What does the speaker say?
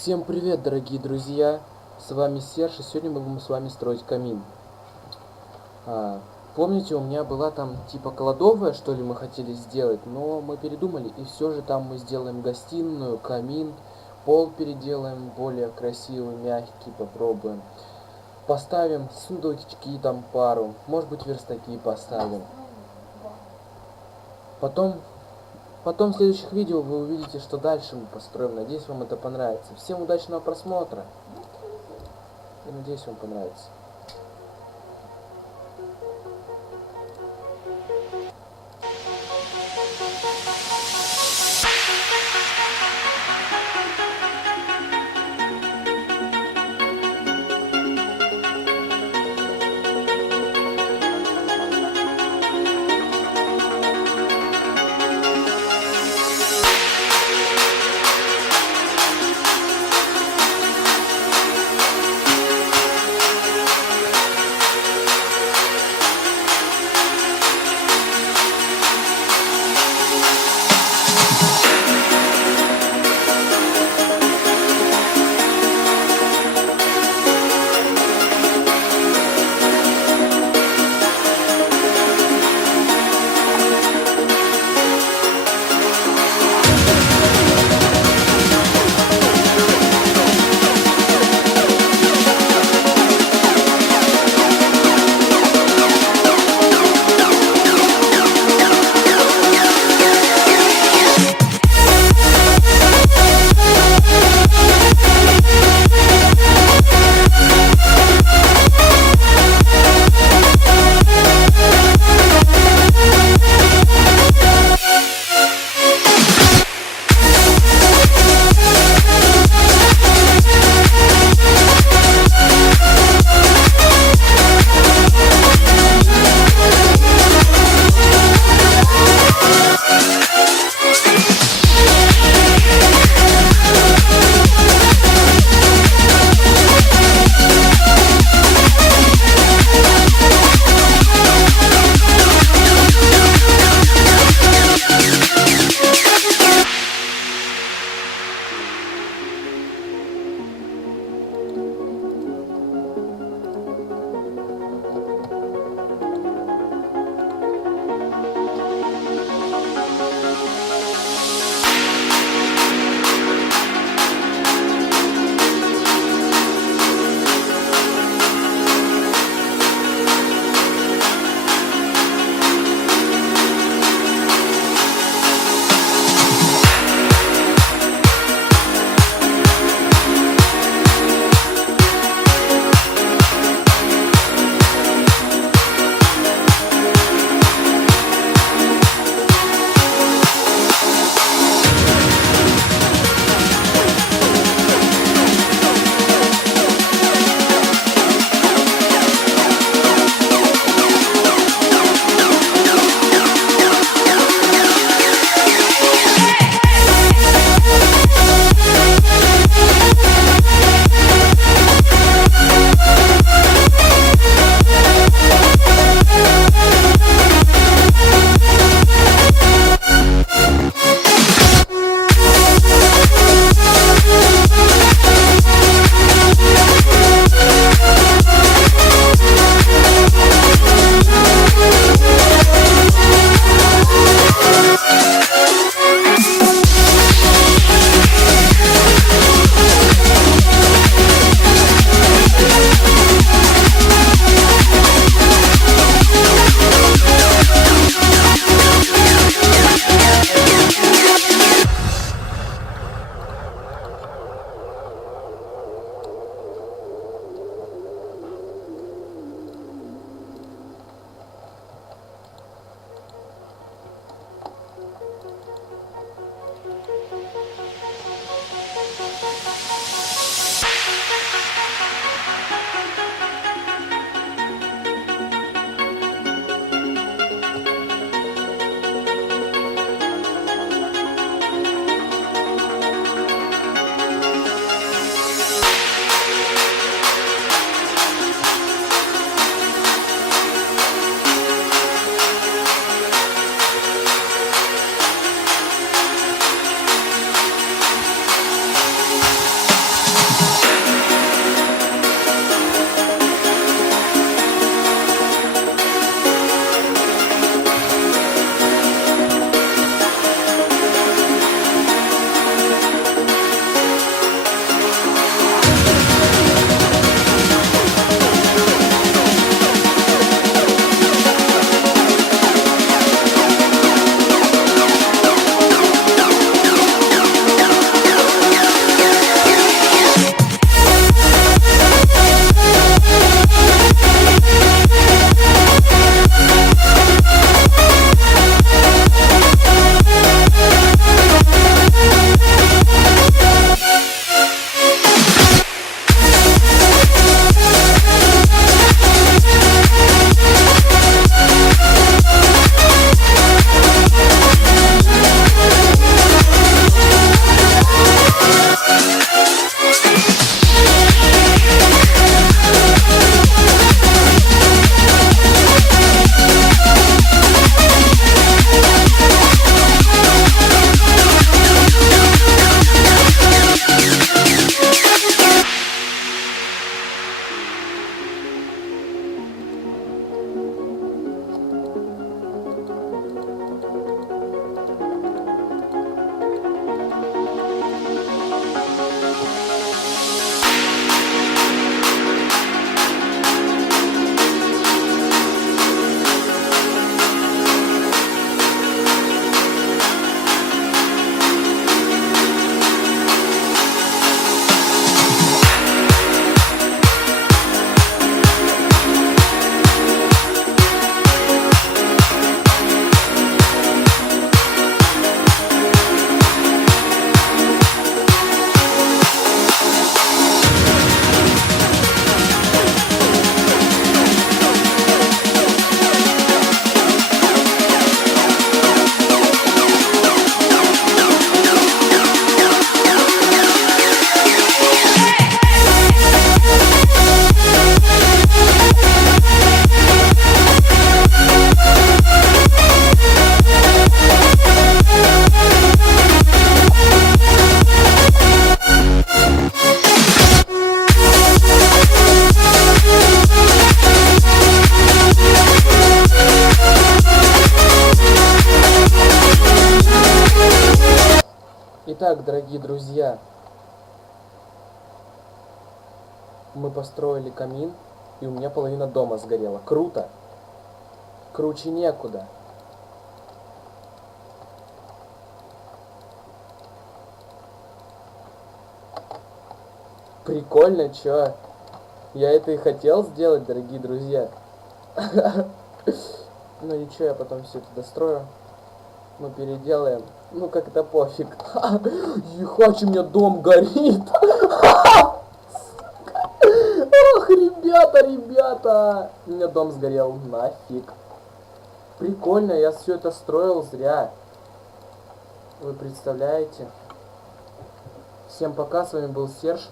Всем привет, дорогие друзья! С вами Серж, и сегодня мы будем с вами строить камин. Помните, у меня была там типа кладовая, что ли, мы хотели сделать, но мы передумали, и все же там мы сделаем гостиную, камин, пол переделаем более красивый, мягкий, попробуем. Поставим сундучки там пару, может быть верстаки поставим. Потом в следующих видео вы увидите, что дальше мы построим. Надеюсь, вам это понравится. Всем удачного просмотра. И надеюсь, вам понравится. дорогие друзья, мы построили камин, и у меня половина дома сгорела. Круто! Круче некуда. Прикольно, чё? Я это и хотел сделать, дорогие друзья. Ну ничего, я потом все это дострою. Мы переделаем. Ну как-то пофиг. Ехач, у меня дом горит. Ох, ребята. У меня дом сгорел. Нафиг. Прикольно, я все это строил зря. Вы представляете? Всем пока, с вами был Серж.